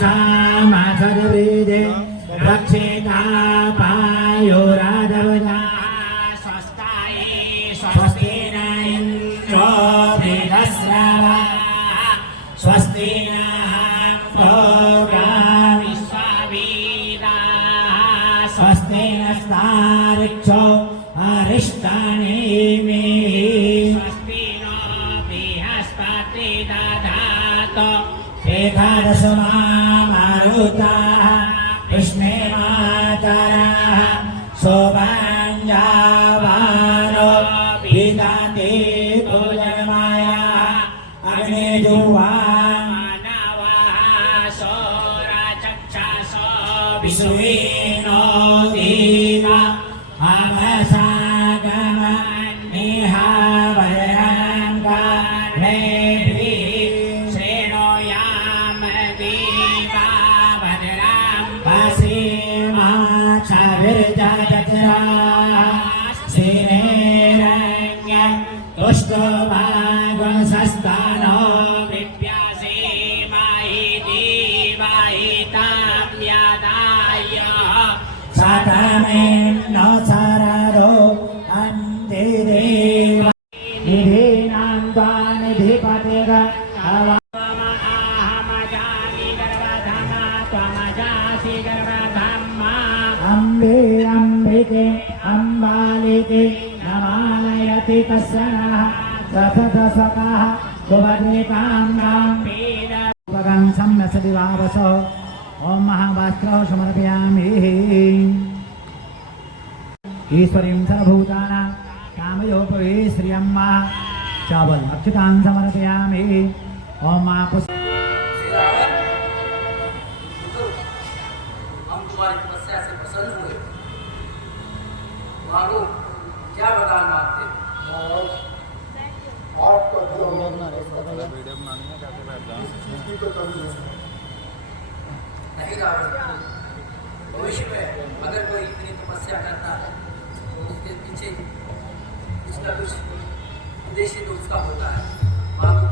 सामासर्वेदे रक्षेता पायोराधवदा स्वस्ताये स्वस्ति न इन्द्रो वृधस्रवा स्वस्ति नः विश्ववेदाः स्वस्ति नस्तार्क्ष्यो अरिष्टानेमि स्वस्ति नो बृहस्पति दधातु एकादशमा मारुताः कृष्णे मातरः शोभाञ्जावानो विदते भोजनमायाः अग्निजुह्वा मानवः सौरचक्षुषो विश्वेनो देवा अवसागमन्निह वरङ्गान्धेभिः श्रेणोयाम देवा भद्रां पश्येमाक्षभिर्जगत्राः श्रीरङ्गं तुष्टभागसस्तानो विप्यासेमाहि देवाहितां यदाय सतमेन्नो सररो अन्ते देवा निधीनां त्वानिधिपतिग अहमजामि गर्वधमा त्वमजासि गर्वधम्मा अम्बे अम्बिके अम्बालिके नमालयति कश्चनः सततसकः सुभद्रेकां पदं सम्यसदिवावसो ओम महाभास्करौ समर्पयामि ईश्वरीं सर्वभूतानां कामयोपवे श्रियम्मा चावल अक्षतां समर्पयामि ओम महापुष्प हम तुम्हारी तपस्या से प्रसन्न हुए। मांगो, क्या वरदान मांगते? आपका दिया हुआ चीज की कमी नहीं रावण, भविष्य में अगर कोई इतनी तपस्या करता है तो उसके पीछे उसका कुछ उद्देश्य तो उसका होता है। मांगो,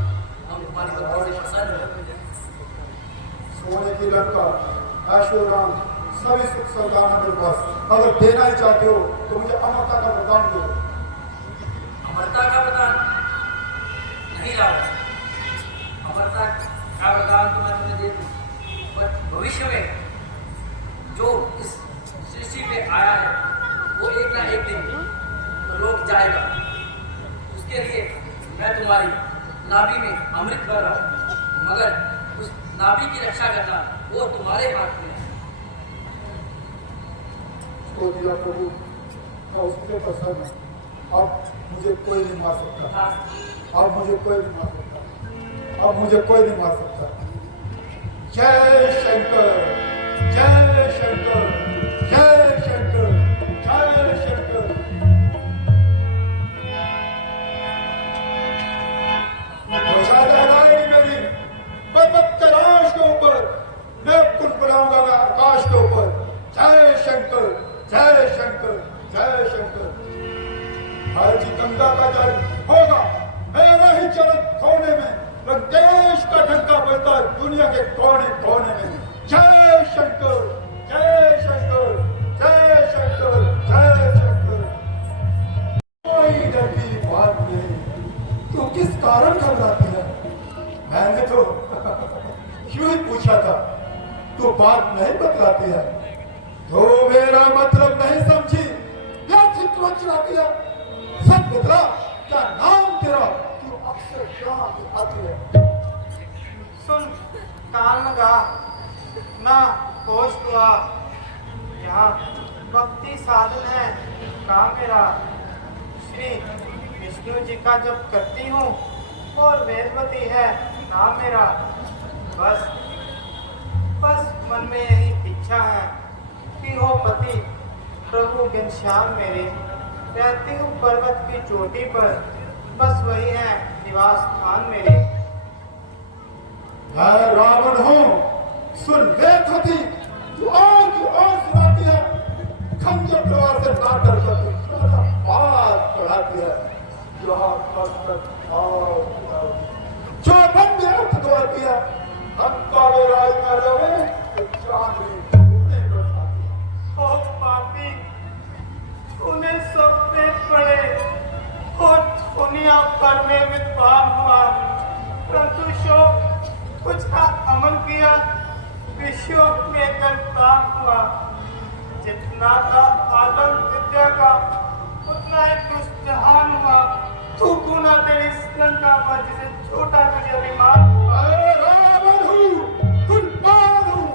हम तुम्हारी भक्ति से प्रसन्न हो। सोने की लंका, ऐश्वर्य, सभी सुख संतान है मेरे पास। अगर देना ही चाहते हो तो मुझे अमरता का वरदान दो। अमरता का वरदान नहीं रावण, अमरता का वरदान तो मैं तुम्हें दे दूं, पर भविष्य में जो इस सृष्टि पे आया है वो एक ना एक दिन लोक जाएगा। उसके लिए मैं तुम्हारी नाभि में अमृत भर रहा हूँ, मगर उस नाभि की रक्षा करना वो तुम्हारे हाथ में है। तो दिया प्रभु, मैं उसके प्रसन्न हूं। अब मुझे कोई नहीं मार सकता। अब मुझे कोई नहीं मार सकता। अब मुझे कोई नहीं मार सकता। जय शंकर, जय शंकर, जय शंकर, जय शंकर। मेरी पर्वत कैलाश के ऊपर मैं कुछ बनाऊंगा, मैं आकाश के ऊपर। जय शंकर, जय शंकर, जय शंकर। हर जी गंगा का जल होगा मेरे ही चरण कोने में, देश का डंका बजता है दुनिया के कोने कोने में। जय शंकर, जय शंकर, जय शंकर, जय शंकर। कोई डर की बात नहीं। तू किस कारण घबराती है? मैंने तो क्यों ही पूछा था, तू बात नहीं बतलाती है तो मेरा मतलब नहीं समझी। व्यर्थ क्यों चलाती है? सब बदला, क्या नाम तेरा? तू अक्षर शाह आती है। सुन कान लगा ना होश हुआ, यहाँ भक्ति साधन है काम मेरा। श्री विष्णु जी का जप करती हूँ और वेदवती है नाम मेरा। बस बस मन में यही इच्छा है कि हो पति प्रभु घनश्याम मेरे। रहती हूँ पर्वत की चोटी पर, बस वही है निवास स्थान मेरे। मैं रावण हूँ, सुन वेदवती, तू और की और सुनाती है। खंजर तलवार से ना डर कर बात पढ़ाती है। जो मन में अर्थ दौड़ती है। अंका में राज में रवे अमल किया, विश्व में कल्पना हुआ। जितना था आदम विद्या का, उतना ही दुष्ट जहान हुआ। तू गुना तेरी लंका पर जिसे छोटा तुझे अभिमान हुआ। अरे रावण हूँ, कुलपाल हूँ,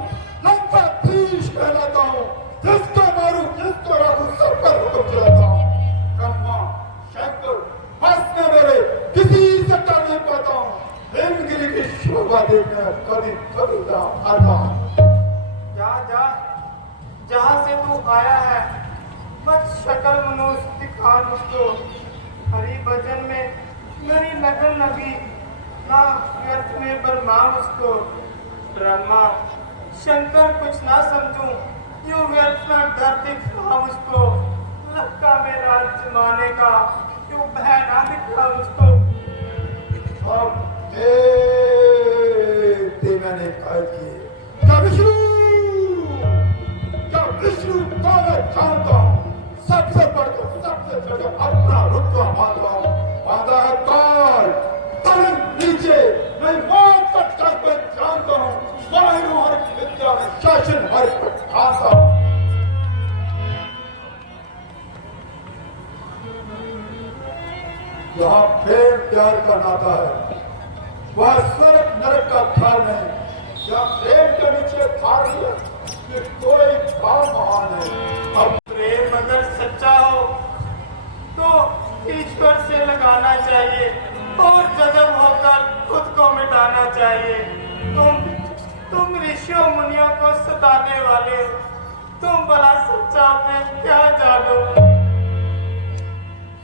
लंकाधीश कहलाता हूँ। जिसको मारूं, जिसको रखूं, सब पर हुक्म चलाता हूँ। ब्रह्मा, शंकर, भस्म मेरे किसी से डर नहीं पाता हूँ। हिमगिरी की शोभा देखने कभी कभी आता हूँ। जा जा, जहाँ से तू आया है मत शक्ल मनुष्य दिखा मुझको। हरि भजन में मेरी लगन लगी, ना व्यर्थ में बरमा मुझको। ब्रह्मा शंकर कुछ ना समझूं, यूं व्यर्थ में डर दिखा मुझको। लंका में राज जमाने का यूं भय ना दिखा मुझको। अब देवते मैंने कह दिए। क्या विष्णु, क्या विष्णु को मैं जानता हूँ। सबसे बढ़कर सबसे जगह अपना रुतबा मानता हूँ। बांधा है काल, तरंग नीचे, मैं मौत का कर्तव्य जानता हूँ। माहिरों हर की विद्या में शासन हर पर ठानता हूँ। यहाँ प्रेम प्यार का नाता है, वह स्वर्ग नरक का थाल नहीं। क्या प्रेम के नीचे थाल है कि कोई काम महान है। अब प्रेम अगर सच्चा हो तो ईश्वर से लगाना चाहिए और जजब होकर खुद को मिटाना चाहिए। तुम ऋषियों मुनियों को सताने वाले हो, तुम भला सच्चा प्रेम क्या जानो।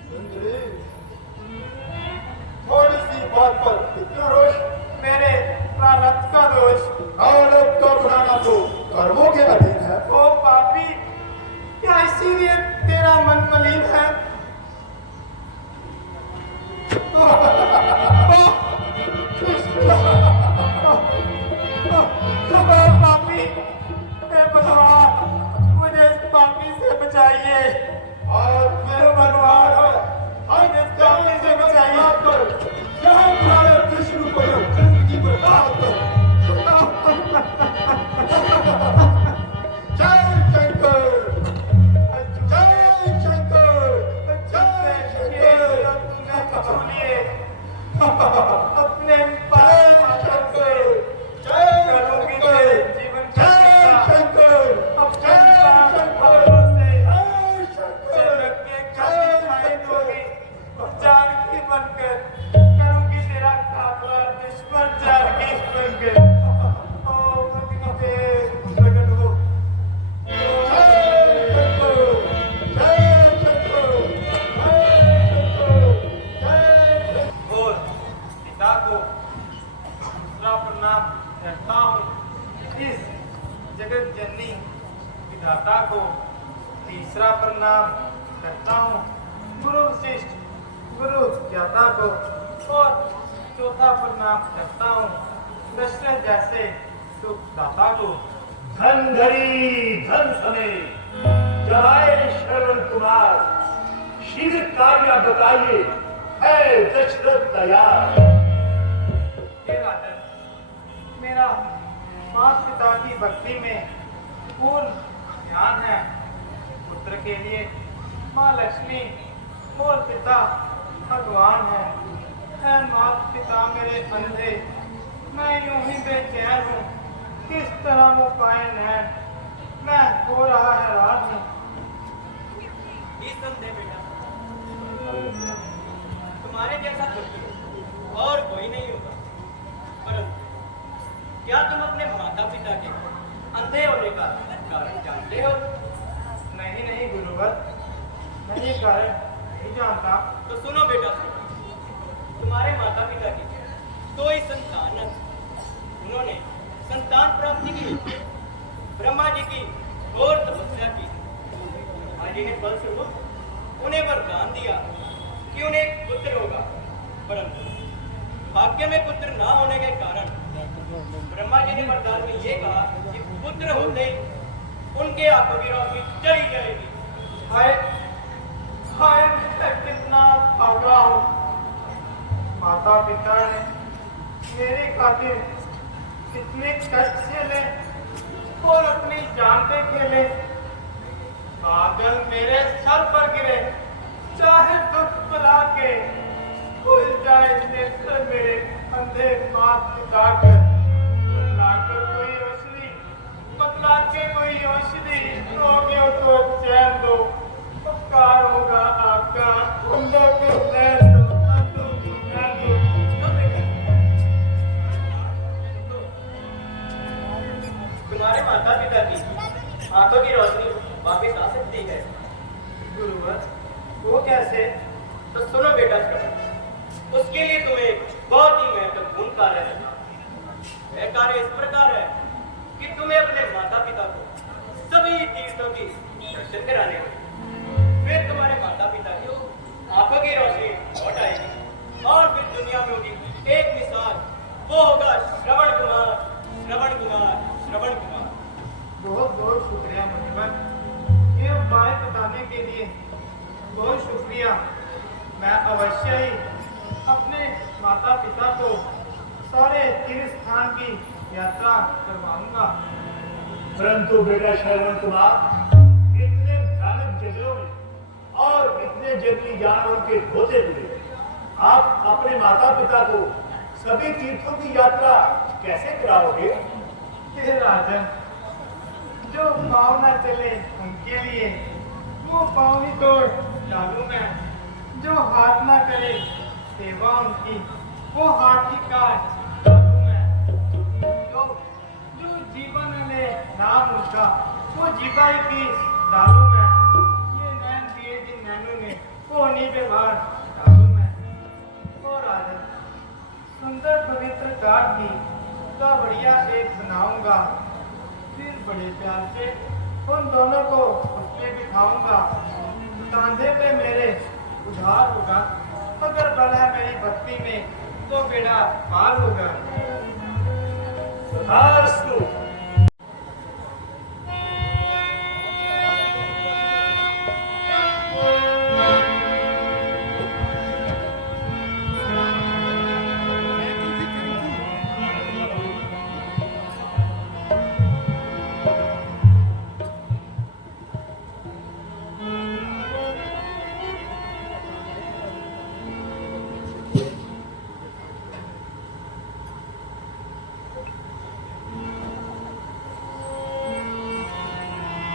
सुंदरी, थोड़ी सी बात पर इतना रोष। मेरे प्रारब्ध का दोष। प्रारब्ध का बनाना तो कर्मों के अधीन है। ओ पापी, क्या इसीलिए तेरा मन मलिन है? पापी, हे भगवान, मुझे इस पापी से बचाइए। आज मेरे भगवान है, आज इस पापी से बचाइए। जहाँ तुम्हारे विष्णु को जिंदगी बर्बाद करो। जय शंकर, जय शंकर, जय शंकर। सुनिए, अपने जय शंकर, जय करूंगी शंकर, तेरे जीवन का जय शिक्षा। शंकर, अपने जय शंकर, से जय शंकर, चमक के काली जय छाई शंकर। दूंगी। जानकी बनकर करूंगी तेरा कातला दुश्मन, जानकी बनकर। ओ मुझे प्रकट हो। जय शंकर, जय शंकर, जय शंकर, जय। और पिता को दूसरा प्रणाम करता हूँ। इस जगत जननी विधाता को तीसरा प्रणाम करता हूँ। गुरु वशिष्ठ गुरु ज्ञाता को और चौथा प्रणाम करता हूँ दशरथ जैसे सुखदाता को। धन धरी धन सने जय श्रवण कुमार, शीघ्र कार्य बताइए, है दशरथ तैयार। हे राजन, मेरा माता पिता की भक्ति में पूर्ण ध्यान है। पुत्र के लिए माँ लक्ष्मी और पिता भगवान है। है माता पिता मेरे अंधे, मैं यूं ही बेचैन हूँ। किस तरह वो पाए नैन, मैं हो रहा हैरान हूँ। निसंदेह बेटा, तुम्हारे जैसा पुत्र और कोई नहीं होगा। परंतु क्या तुम अपने माता पिता के अंधे होने का कारण जानते हो? नहीं नहीं गुरुवर, मैं ये कारण नहीं जानता। तो सुनो बेटा, सुनो। तुम्हारे माता पिता की दो ही संतान हैं। उन्होंने संतान प्राप्ति के लिए ब्रह्मा जी की घोर तपस्या की। ब्रह्मा जी ने फलस्वरूप उन्हें वरदान दिया कि उन्हें एक पुत्र होगा। परंतु भाग्य में पुत्र ना होने के कारण ब्रह्मा जी ने वरदान में ये कहा कि पुत्र होते ही उनके आंखों की रोशनी चली जाएगी। हाय हाय, मैं कितना भागा हूँ। माता पिता ने मेरी खातिर इतने कष्ट झेले और अपनी जान पे खेले। बादल मेरे सर पर गिरे, चाहे दुख बुला के खुल जाए नेत्र मेरे अंधे मात पिताकर। बतलाकर कोई रोशनी, बतला के कोई रोशनी, रोगे तो चैन दो, उपकार होगा आपका, अंधों को नैन दो, अंधों को नैन दो। तुम्हारे माता पिता की आंखों की रोशनी वापिस आ सकती है। गुरुवर, वो कैसे? तो सुनो बेटा श्रवण, उसके लिए तुम्हें बहुत ही महत्वपूर्ण कार्य है। वह कार्य इस प्रकार है कि तुम्हें अपने माता पिता को सभी तीर्थों की दर्शन कराने होंगे। फिर तुम्हारे माता पिता की आंखों की रोशनी लौट आएगी और फिर दुनिया में होगी एक मिसाल, वो होगा श्रवण कुमार, श्रवण कुमार, श्रवण कुमार। बहुत बहुत शुक्रिया मुनिवर, ये उपाय बताने के लिए बहुत शुक्रिया। मैं अवश्य ही अपने माता पिता को सारे तीर्थ स्थान की यात्रा करवाऊंगा। परंतु बेटा श्रवण कुमार, इतने भयानक जंगलों में और इतने जंगली जानवरों के होते हुए आप अपने माता पिता को सभी तीर्थों की यात्रा कैसे कराओगे? हे राजन, जो पाँव न चले उनके लिए वो पाँव ही तोड़ डालू मैं, जो हाथ ना करे सेवा उनकी वो हाथ ही काट डालू मैं, जो जीवन में नाम उनका वो जीवा ही पीस डालू मैं, ये नैन दिए जिन नैनों ने वो उन्हीं पे बाहर डालू मैं। ओ राजन, सुंदर पवित्र घाट की का बढ़िया एक बनाऊंगा, फिर बड़े प्यार से उन दोनों को उसमें बिठाऊंगा। कांधे पे मेरे उधार होगा, अगर बल है मेरी भक्ति में तो बेड़ा पार होगा। तथास्तु।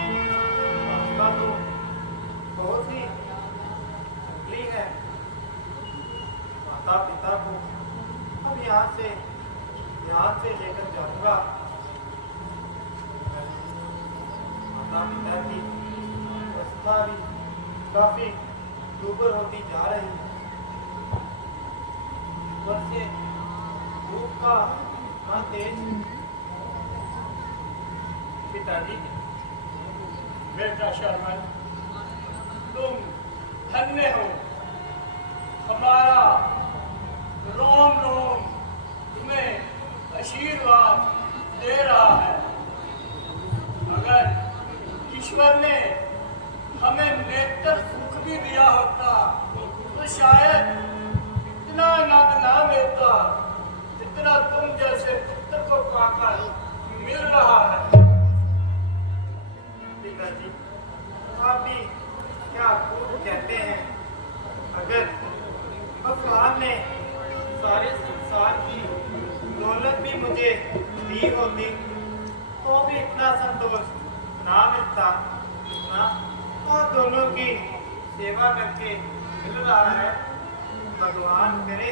रास्ता तो बहुत ही जंगली है। माता पिता को अब यहाँ से ध्यान से लेकर जाऊंगा। माता पिता की अवस्था भी काफी दुर्बल होती जा रही है। ऊपर से धूप का इतना तेज। पिताजी, बेटा शर्मन, तुम धन्य हो। हमारा रोम रोम तुम्हें आशीर्वाद दे रहा है। अगर ईश्वर ने हमें नेत्र सुख भी दिया होता तो शायद इतना आनंद ना मिलता जितना तुम जैसे पुत्र को पाकर मिल रहा है। पिताजी, आप भी क्या खूब कहते हैं। अगर भगवान ने सारे संसार की दौलत भी मुझे दी होती तो भी इतना संतोष ना मिलता ना। और दोनों की सेवा करके मिल रहा है। भगवान करे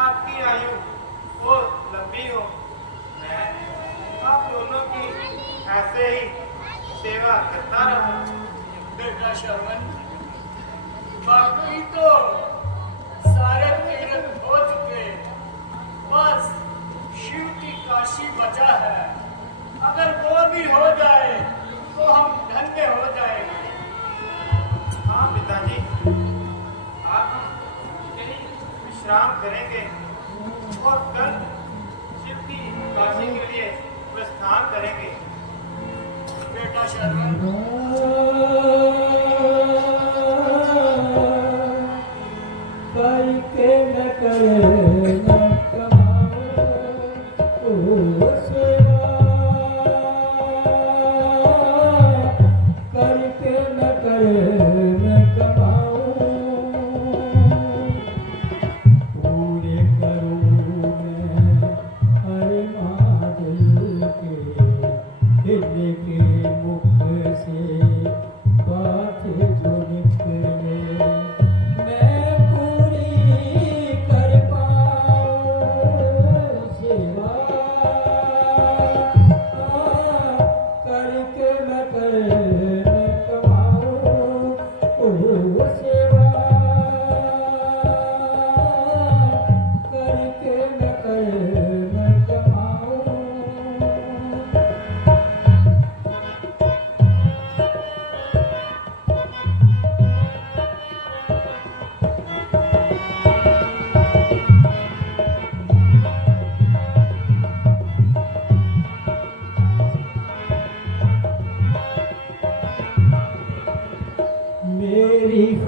आपकी आयु और लंबी हो, मैं आप दोनों की ऐसे ही सेवा करता रहूं। बेटा शर्मन, बाकी तो सारे तीर्थ हो चुके, बस शिव की काशी बचा है। अगर वो भी हो जाए तो हम धन्य हो जाएंगे। हाँ पिताजी, आज हम यही विश्राम करेंगे और कल शिव की काशी के लिए प्रस्थान करेंगे। बेटा शर्मन, करके न करे न कमाए,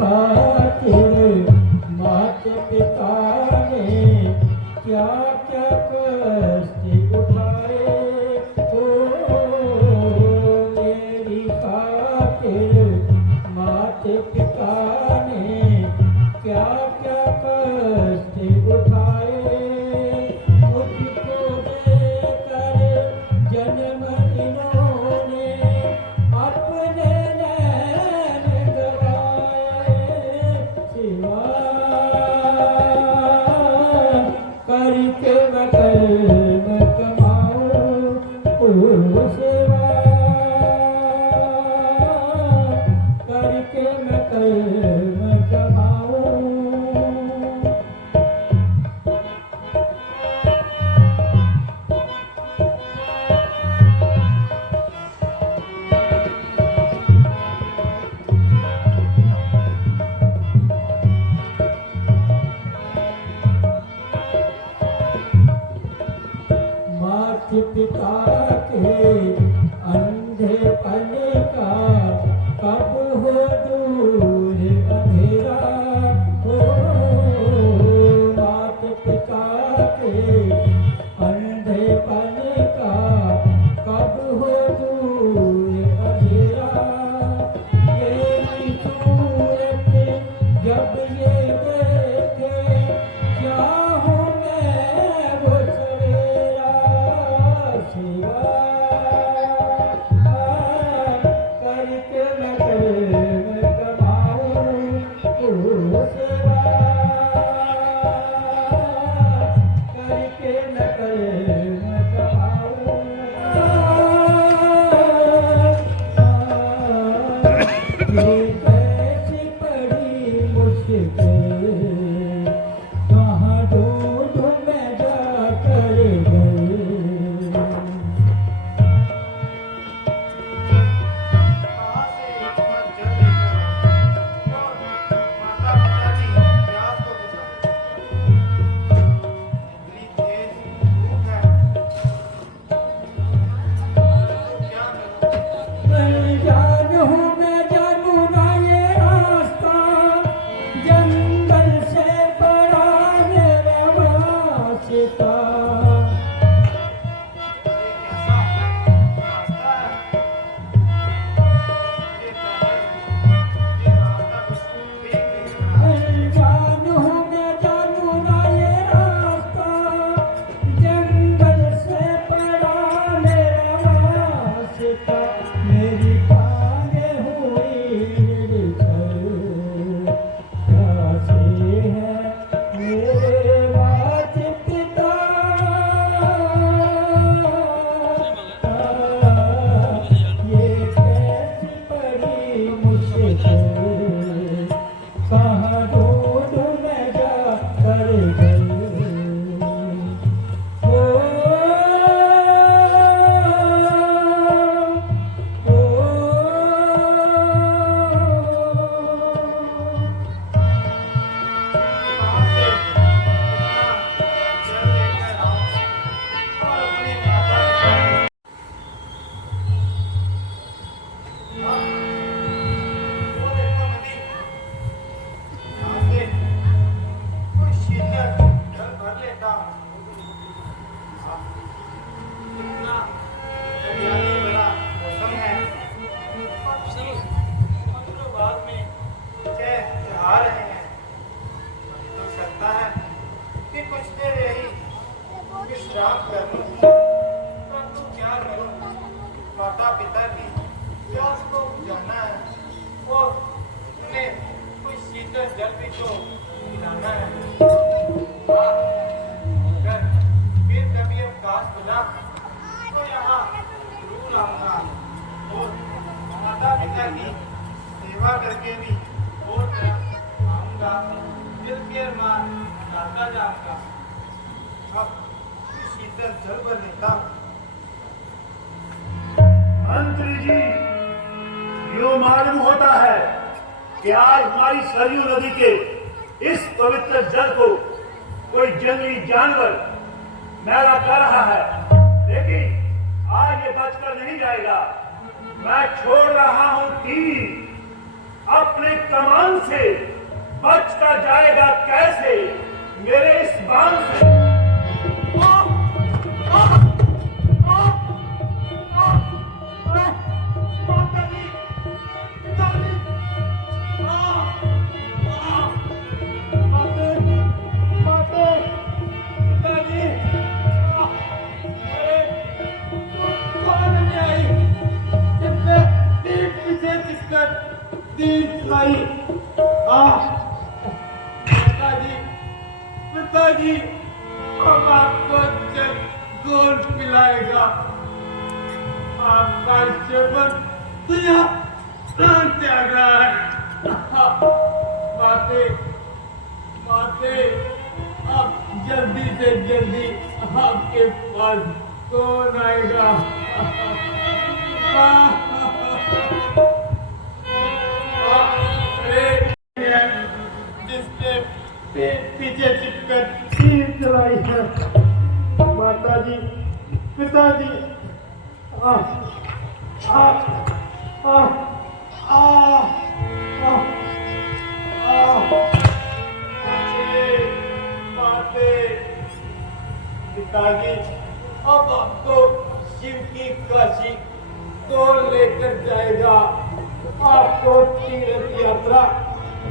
खातिर माता पिता ने क्या क्या कष्ट उठाए, ओ मेरी खातिर माता पिता ने क्या क्या कष्ट उठाए, मुझको देकर जन्म इन्होंने अपने नैन गवाए, सिवा करके मैं कर्म कमाऊं, ओ सेवा करके मैं कर्म कमाऊं। माता पिता के अंधेपन का कब हो दूर अंधेरा, हो माता पिता के अंधेपन का कब हो दूर अंधेरा, मेरी सूरत जब ये देखे क्या हूँ मैं वो सवेरा, सिवा करके मैं कर्म कमाऊं, ओ सेवा करके मैं कर्म कमाऊं। ये कैसी बड़ी मुश्किल, कहाँ ढूंढूं मैं जाकर गए। कहाँ से इतना जल लेकर और माता पिता की प्यास को बुझाऊं। इतनी तेज धूप है, तो क्या करूं? अनजान हूँ मैं, जानू ना ये रास्ता, जंगल से बड़ा मेरा वास्ता। ये कैसा रास्ता है? ये रास्ता कुछ ठीक नहीं लग रहा। अनजान हूँ मैं, जानू ना ये रास्ता, जंगल से बड़ा मेरा वास्ता। मेरी टांगें हुई निर्जल, प्यासे हैं मेरे माता पिता, ये कैसी बड़ी मुश्किल, कहाँ ढूंढूं मैं जाकर गए। ओ, कहाँ से इतना जल लेकर आऊं और अपने माता पिता को देखो नदी, कहाँ से कोई शीतल जल भर लेता हूँ। इतना हरियाली भरा मौसम है, पक्षी मधुर आवाज में चहचहा रहे हैं। तो लगता है कि कुछ देर यही विश्राम कर लूं, परंतु क्या करूं? माता पिता की प्यास को बुझाना है और उन्हें कोई शीतल जल भी तो पिलाना है। हाँ, अगर फिर कभी अवकाश मिला तो यहाँ जरूर आऊंगा और माता पिता की सेवा करके भी और तरफ आऊंगा, दिल के अरमान लाता जाऊंगा। अब शीतल जल भर लेता हूं। मंत्री जी, यूं मालूम होता है कि आज हमारी सरयू नदी के इस पवित्र जल को कोई जंगली जानवर मैला कर रहा है, लेकिन आज ये बचकर नहीं जाएगा। मैं छोड़ रहा हूं तीर, अपने कमान से बचता जाएगा कैसे मेरे इस बाण से? पिताजी हम आपको जब गोद पिलाएगा आपका जीवन तो यहाँ प्राण त्याग रहा है। माते माते अब जल्दी से जल्दी आपके पास कौन आएगा? जिसने पीछे चिपकर तीर चलाई है। माता जी पिताजी आ आ आ आ पिताजी अब आपको शिव की काशी कौन लेकर जाएगा? आपको तीर्थ यात्रा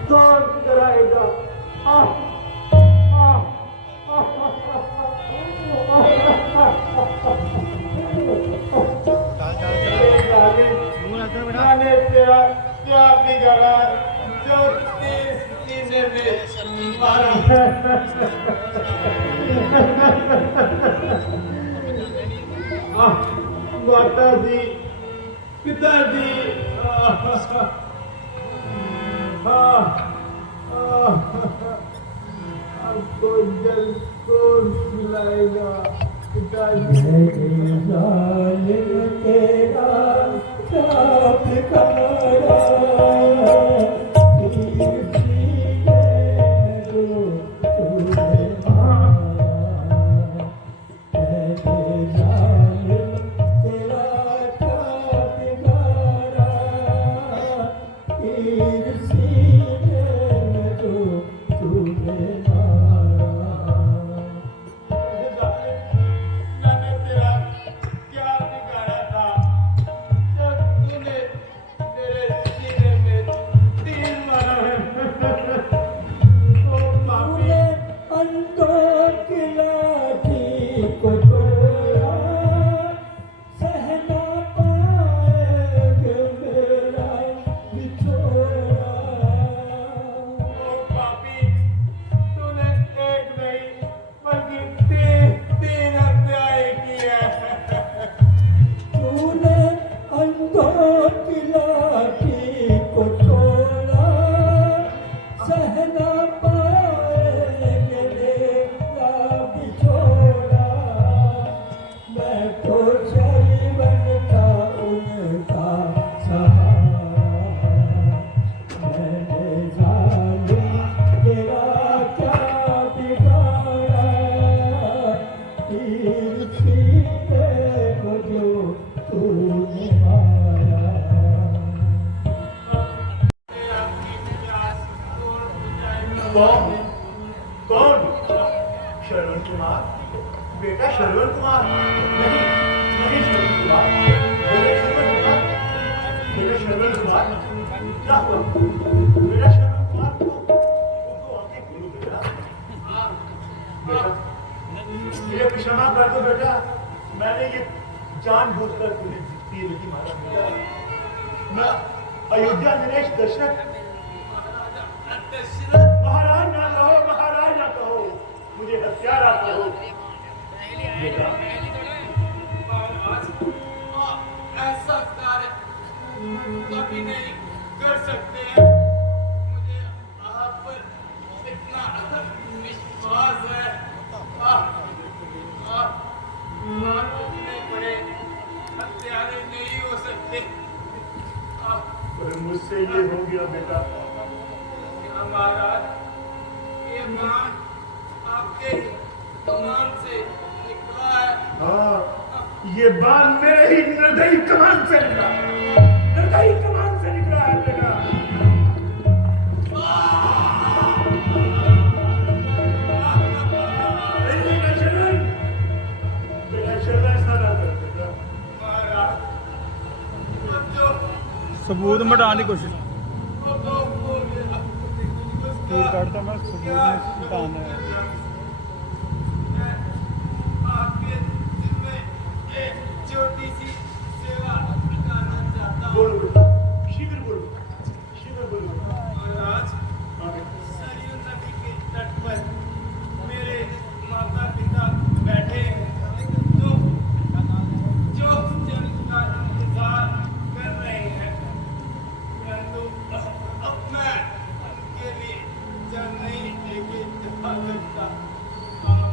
कौन कराएगा? मैंने तेरा क्या बिगाड़ा जो सीने में मारा है? माता जी पिताजी आपको जल कौन खिलाएगा? पिताजी तेरा चाप कारा मैंने तेरा क्या बिगाड़ा था जब तूने मेरे सीने में तीर मारा है? ओ पापी अंतों की लाठी को तोड़ा सहना पाएगा मेरा बिछोड़ा। ओ पापी तूने एक नहीं बल्कि तीन हत्याएं की है। तूने अंधों की लाठी को तोड़ा सहना पाएंगे मेरा बिछोड़ा। मैं तो जीवन का उनका सहारा मैंने जालिम तेरा क्या बिगाड़ा? तीर सीने को जो तूने मारा। कौन कौन? श्रवण कुमार बेटा, श्रवण कुमार नहीं नहीं श्रवण कुमार, बेटा श्रवण कुमार, बेटा श्रवण कुमार क्या हुआ? बेटा श्रवण कुमार को आके गुरु बेटा ये क्षमा कर दो बेटा, मैंने ये जानबूझकर तुम्हें तीर नहीं मारा बेटा। मैं अयोध्या नरेश दशरथ महाराज ना कहो, महाराज ना कहो, मुझे हत्यारा कहो बेटा। ऐसा कार्य कभी नहीं कर सकते हैं। मुझे आप पर इतना विश्वास है। मारने पड़े हत्यारे नहीं हो सकते। पर मुझसे ये हो गया बेटा। महाराज ये बाण आपके कमान से निकला है। हाँ, ये बाण मेरे ही निर्दयी कमान से निकला, निर्दयी कमान से निकला है बेटा। सबूत मिटाने की कोशिश तीर काटता मैं सबूत मिटाना है। आपके दिल में एक छोटी सी सेवा करना चाहता हूँ। बोलो शीघ्र बोलो शीघ्र बोलो। महाराज, सरयू नदी के तट पर मेरे माता पिता बैठे हैं जो जल का इंतजार कर रहे हैं, परंतु अब मैं उनके लिए जल नहीं लेके जा सकता। आप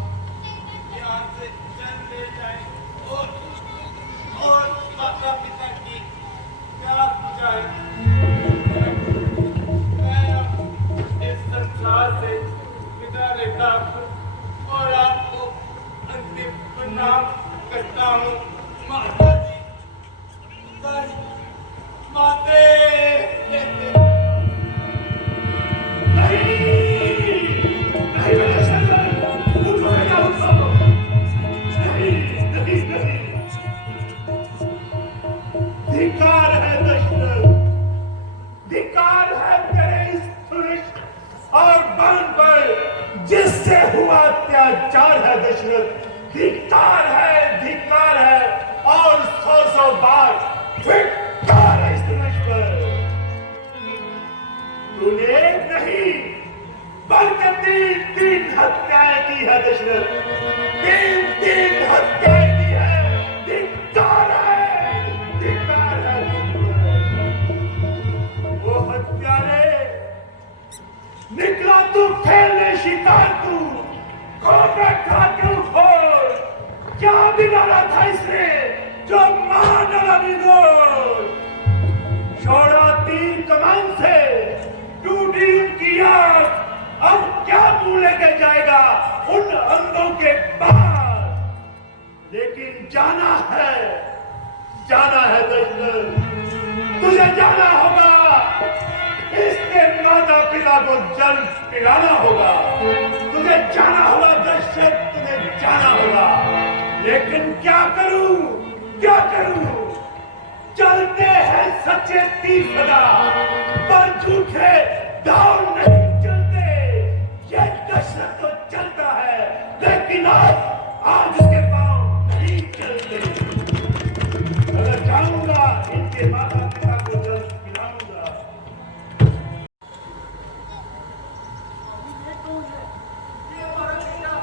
यहाँ से जल ले जाए और माता पिता की प्यार बुझाए। मैं अब इस संसार से विदा लेता हूँ और आपको अंतिम प्रणाम करता हूँ। माता जी, माते धिक्कार है दशरथ, धिक्कार है तेरे इस धनुष और बाण पर जिससे हुआ अत्याचार है दशरथ। धिक्कार है और 100 बार धिक्कार है इस धनुष पर। तूने नहीं बल्कि 3 हत्याएं की है दशरथ, 3 हत्याएं की है। धिक्कार है वो हत्यारे। निकला तू खेलने शिकार तू को बैठा क्यों खोल, क्या बिगाड़ा था इसने जो मार डाला निर्दोष। छोड़ा 3 कमान से टूटी उनकी आस, अब क्या मुंह लेके जाएगा उन अंधों के पास। लेकिन जाना है दशरथ, तुझे जाना होगा, इसके माता पिता को जल पिलाना होगा। तुझे जाना होगा दशरथ, तुझे जाना होगा। लेकिन क्या करूं चलते हैं सच्चे तीर सदा, पर झूठे दाव नहीं चलते। ये दशरथ तो चलता है, लेकिन आज उसके पांव नहीं चलते। अगर जाऊंगा इनके माता पिता को जल पिलाऊंगा। ये हमारा बेटा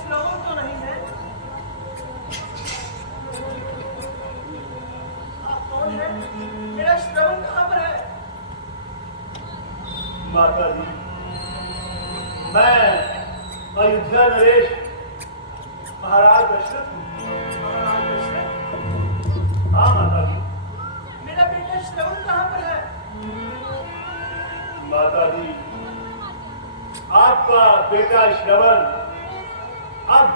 श्रवण तो नहीं है। आप कौन है? मेरा श्रवण कहाँ पर है? माता जी, मैं अयोध्या नरेश महाराज दशरथ हूँ। महाराज दशरथ, हाँ माता जी। मेरा बेटा श्रवण कहाँ पर है? माता जी, आपका बेटा श्रवण अब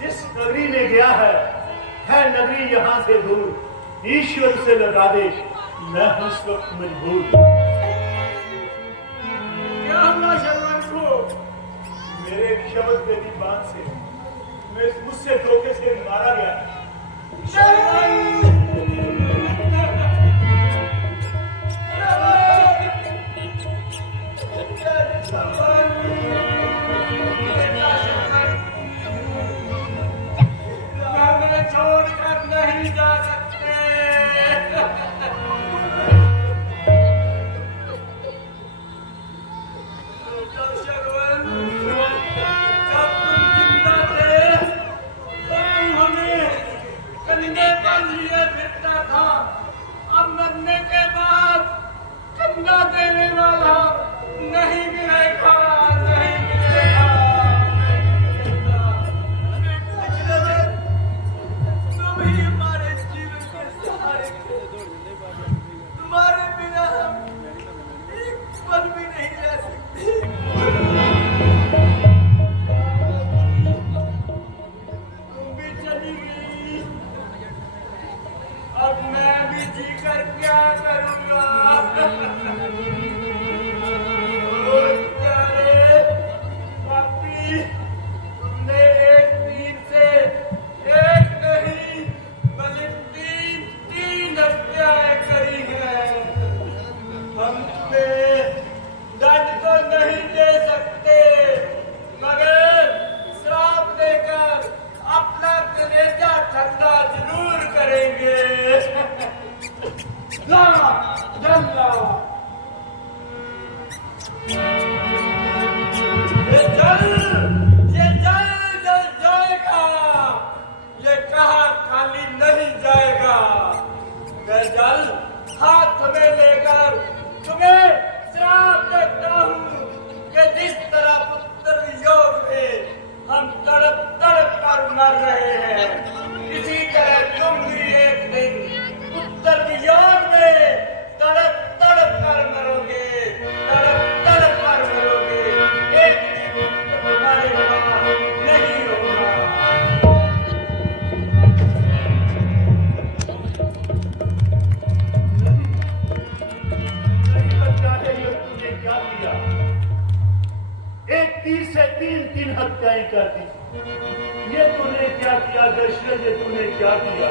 जिस नगरी में गया है नगरी यहाँ से दूर। ईश्वर से लगा दे, मैं हूँ इस वक्त मजबूर। क्या हुआ श्रवण को? मेरे शब्द देवी बात से मैं मुझसे धोखे से मारा गया। छोड़कर नहीं जा सकते। श्रवण, जब तुम जिंदा थे तो तुम हमें कंधे पर लिए फिरता था। अब मरने के बाद कंधा देने वाला नहीं मिलेगा, नहीं मिलेगा। तुम ही हमारे जीवन के सहारे थे। तुम्हारे बिना हम एक पल भी नहीं रह सकते। तुम भी चली गई, अब मैं भी जीकर क्या करूंगा? ओ प्यारे पापी, तुमने एक तीर से एक नहीं बल्कि 3 हत्याएं करी हैं। से लेकर तुम्हें श्राप देता हूँ कि जिस तरह पुत्र योग में हम तड़प तड़प कर मर रहे हैं, इसी तरह तुम भी एक दिन पुत्र योग में तड़प तड़प कर मरोगे, तड़प तड़प कर मरोगे। एक दिन तुम्हारे पास नहीं होगा। नहीं बच्चा है, ये तूने क्या किया? एक तीर से तीन हत्याएं कर दी। ये तूने क्या किया दशरथ? ये तूने क्या किया?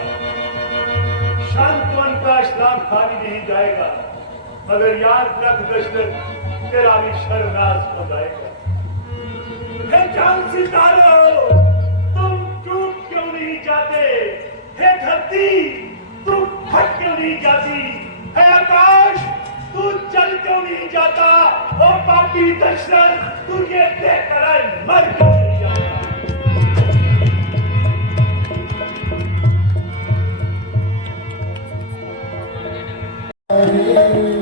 शांतवन का श्राप खाली नहीं जाएगा, मगर याद रख दशरथ, तेरा भी शर्मनाश हो जाएगा। हे चांद सितारों, तुम टूट क्यों नहीं जाते? हे धरती, तुम फट क्यों नहीं जाती? हे आकाश, तू चल क्यों नहीं जाता? ओ पापी दशरथ, तू ये देखकर मर क्यों नहीं जाता? हरे